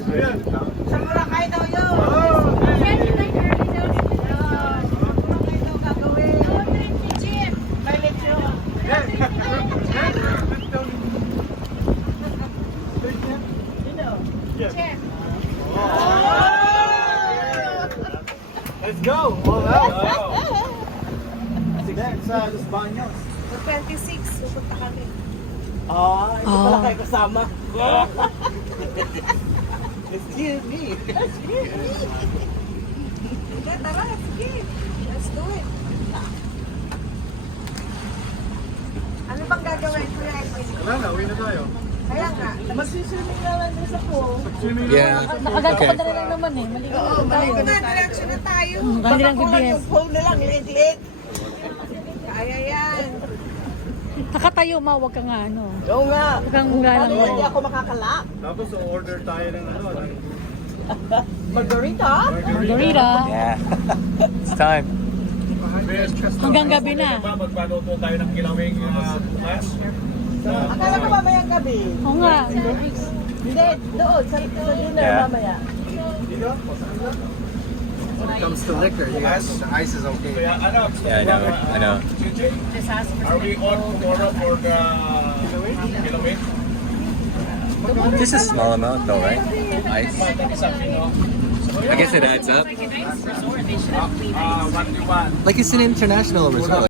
Sa Boracay daw yun. Boracay daw gagawin. May lechon. Let's go! All out! Sa Los Baños. 26, pupunta kami. Hindi pala kayo kasama. Excuse me. Hindi, tara, sige. Let's do it. Ano bang gagawin ko yan? Wala na, uwi na tayo. Kaya nga. Magsiswimming na lang sa pool. Yeah. Nakaganto ka na lang naman eh. Maligo Oo, na tayo. maligo na, diretso na tayo. Hindi lang Baka BBS. yung phone na lang, lit-lit. Kaya yan. Kakatayo ma, wag ka nga ano. Oo nga. Wag kang galang mo. Hindi ako makakalak. Tapos order tayo ng ano, ng Margarita? Margarita. Yeah. It's time. Hanggang gabi na. Magpaluto tayo ng kilawing mas. Akala ko mamayang gabi. Oo nga. Hindi, doon, sa dinner Yeah. mamaya. When it comes to liquor, yes, the ice is okay. Kaya ano? Yeah, I know. JJ, are we on tomorrow for the kilawing? Just a small amount though, right? Ice. Isang kilo. I guess it adds up. 1 to 1. Like it's an international resort.